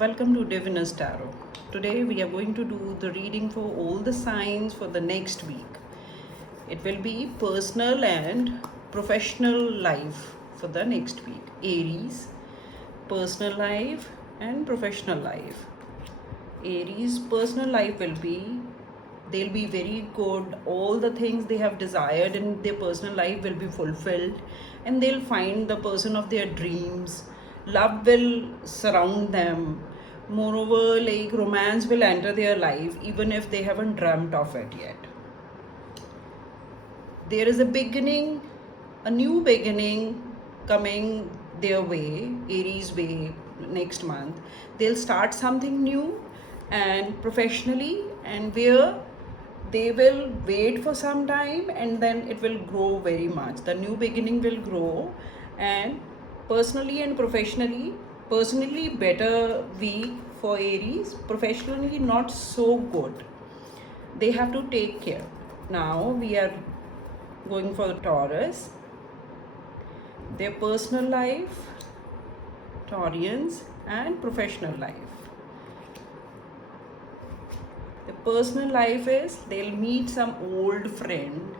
Welcome to Diviners Tarot. Today we are going to do the reading for all the signs for the next week. It will be personal and professional life for the next week. Aries, personal life and professional life. Aries, personal life will be, they'll be very good. All the things they have desired in their personal life will be fulfilled, and they'll find the person of their dreams. Love will surround them. Moreover, like romance will enter their life even if they haven't dreamt of it yet. There is a beginning, a new beginning coming their way, Aries way, next month. They'll start something new and professionally, and where they will wait for some time and then it will grow very much. The new beginning will grow, and personally and professionally, personally better week for Aries, professionally not so good. They have to take care. Now we are going for Taurus. Their personal life, Taurians, and professional life. The personal life is they'll meet some old friend.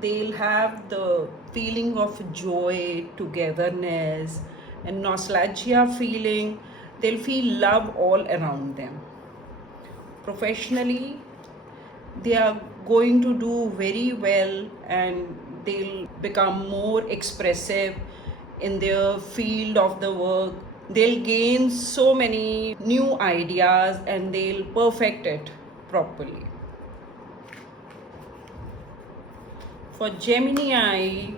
They'll have the feeling of joy, togetherness, and nostalgia feeling. They'll feel love all around them. Professionally, they are going to do very well and they'll become more expressive in their field of the work. They'll gain so many new ideas and they'll perfect it properly. For Gemini,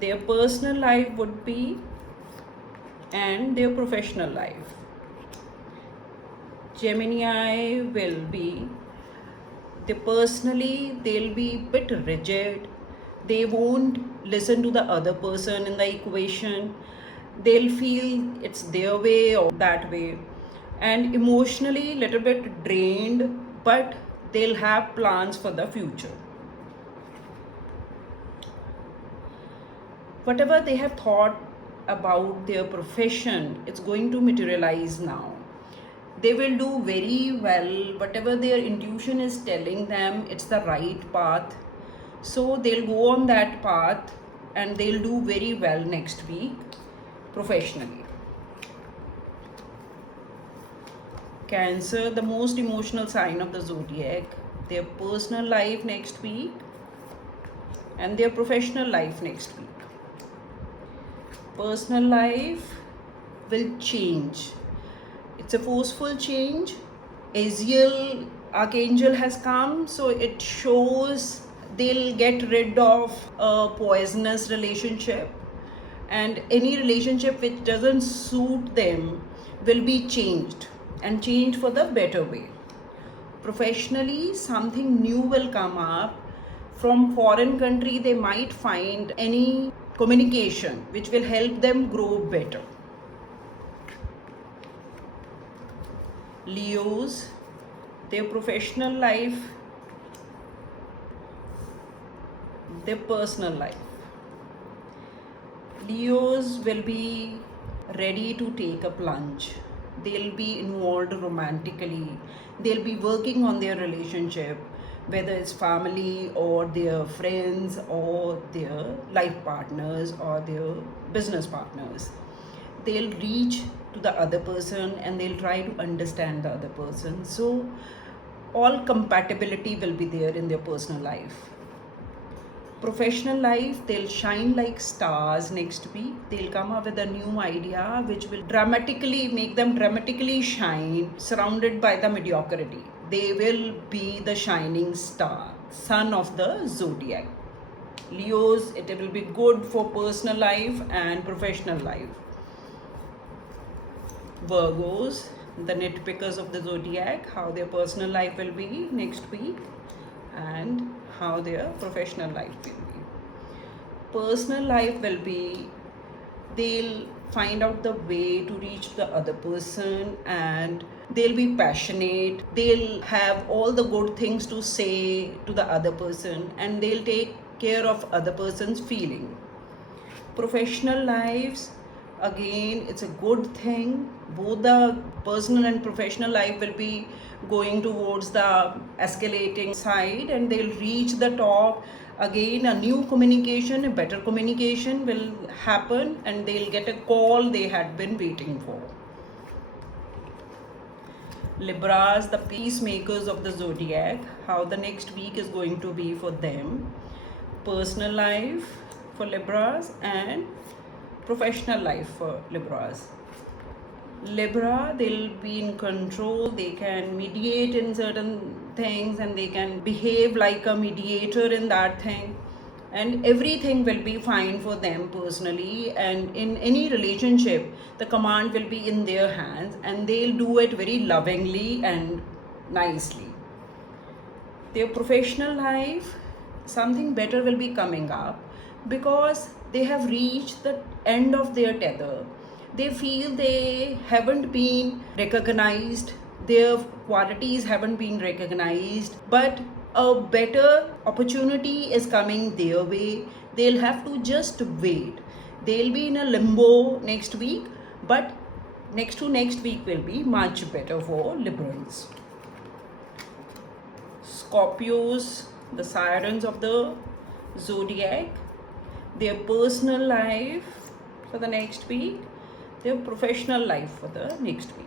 their personal life would be and their professional life. Gemini will be, they'll be a bit rigid. They won't listen to the other person in the equation. They'll feel it's their way or that way, and emotionally little bit drained, but they'll have plans for the future. Whatever they have thought about their profession, it's going to materialize now. They will do very well. Whatever their intuition is telling them, it's the right path. So they'll go on that path and they'll do very well next week professionally. Cancer, the most emotional sign of the zodiac, their personal life next week and their professional life next week. Personal life will change. It's a forceful change. Aziel, Archangel has come, so it shows they'll get rid of a poisonous relationship, and any relationship which doesn't suit them will be changed and changed for the better way. Professionally, something new will come up. From foreign country, they might find any communication which will help them grow better. Leos, their professional life, their personal life. Leos will be ready to take a plunge. They'll be involved romantically. They'll be working on their relationship, whether it's family or their friends or their life partners or their business partners. They'll reach to the other person and they'll try to understand the other person. So all compatibility will be there in their personal life. Professional life, they'll shine like stars next week. They'll come up with a new idea which will dramatically make them dramatically shine, surrounded by the mediocrity. They will be the shining star, sun of the zodiac. Leos, it will be good for personal life and professional life. Virgos, the nitpickers of the zodiac, how their personal life will be next week and how their professional life will be. Personal life will be, they'll find out the way to reach the other person and they'll be passionate. They'll have all the good things to say to the other person and they'll take care of other person's feeling. Professional lives, Again, it's a good thing. Both the personal and professional life will be going towards the escalating side, and they'll reach the top. Again, a new communication, a better communication will happen, and they'll get a call they had been waiting for. Libras, the peacemakers of the zodiac, how the next week is going to be for them. Personal life for Libras and professional life for Libras. Libra, they'll be in control, they can mediate in certain things, and they can behave like a mediator in that thing, and everything will be fine for them personally. And in any relationship, the command will be in their hands, and they'll do it very lovingly and nicely. Their professional life, something better will be coming up, because they have reached the end of their tether. They feel they haven't been recognized, their qualities haven't been recognized, but a better opportunity is coming their way. They'll have to just wait. They'll be in a limbo next week, but next to next week will be much better for Liberals. Scorpios, the sirens of the zodiac, their personal life for the next week, their professional life for the next week.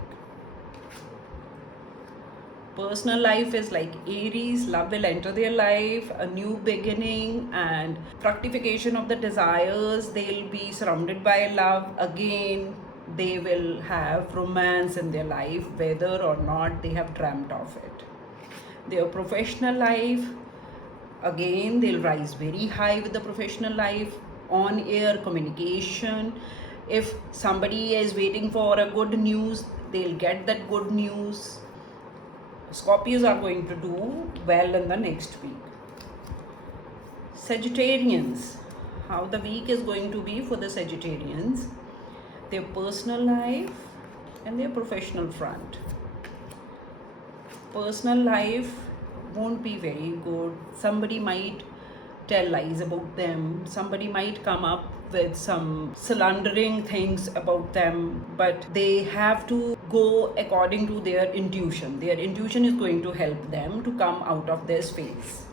Personal life is like Aries, love will enter their life, a new beginning and fructification of the desires. They'll be surrounded by love again. They will have romance in their life, whether or not they have dreamt of it. Their professional life, again, they'll rise very high with the professional life, on air communication. If somebody is waiting for a good news, they'll get that good news. Scorpios are going to do well in the next week. Sagittarians, how the week is going to be for the Sagittarians, their personal life and their professional front. Personal life won't be very good. Somebody might tell lies about them. Somebody might come up with some slandering things about them, but they have to go according to their intuition. Their intuition is going to help them to come out of their space.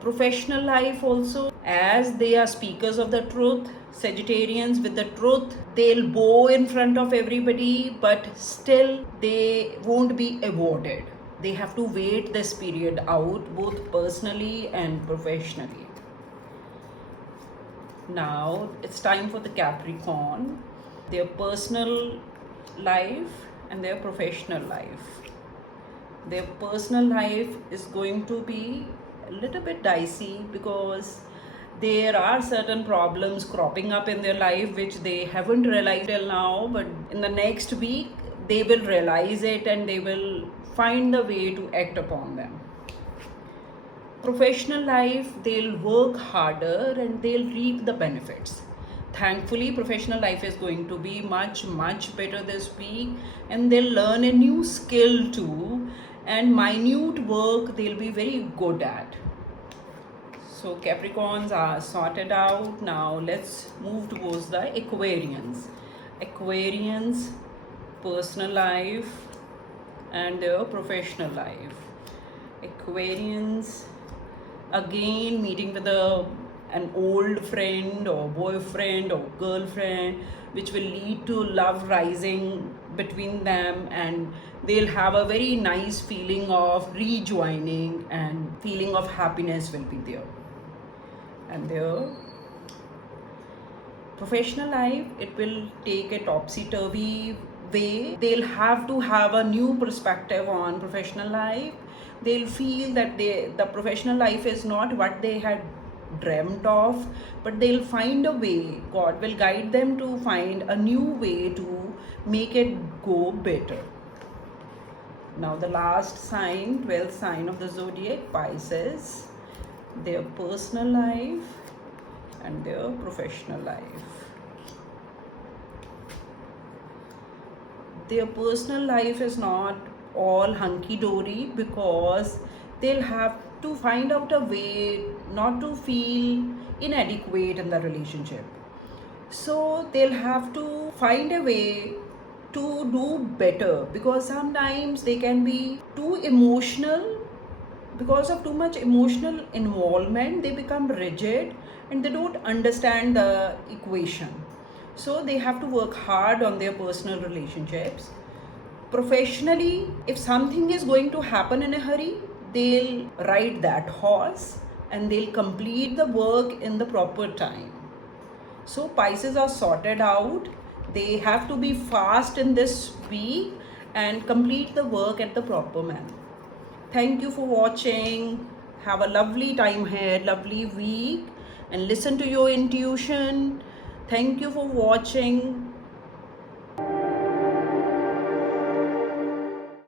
Professional life also, as they are speakers of the truth, Sagittarians with the truth, they'll bow in front of everybody, but still they won't be awarded. They have to wait this period out, both personally and professionally. Now it's time for the Capricorn, their personal life and their professional life. Their personal life is going to be a little bit dicey, because there are certain problems cropping up in their life which they haven't realized till now, but in the next week they will realize it and they will find the way to act upon them. Professional life, they'll work harder and they'll reap the benefits. Thankfully, professional life is going to be much better this week, and they'll learn a new skill too, and minute work they'll be very good at. So Capricorns are sorted out. Now let's move towards the Aquarians. Aquarians, personal life and their professional life. Aquarians, again meeting with an old friend or boyfriend or girlfriend, which will lead to love rising between them, and they'll have a very nice feeling of rejoining, and feeling of happiness will be there. And their professional life, it will take a topsy-turvy way. They'll have to have a new perspective on professional life. They'll feel that the professional life is not what they had dreamt of, but they'll find a way. God will guide them to find a new way to make it go better. Now the last sign, 12th sign of the zodiac, Pisces, their personal life and their professional life. Their personal life is not all hunky-dory, because they'll have to find out a way not to feel inadequate in the relationship. So they'll have to find a way to do better, because sometimes they can be too emotional. Because of too much emotional involvement, they become rigid and they don't understand the equation. So they have to work hard on their personal relationships. Professionally, if something is going to happen in a hurry, they'll ride that horse and they'll complete the work in the proper time. So Pisces are sorted out. They have to be fast in this week and complete the work at the proper manner. Thank you for watching. Have a lovely time ahead, lovely week, and listen to your intuition. Thank you for watching.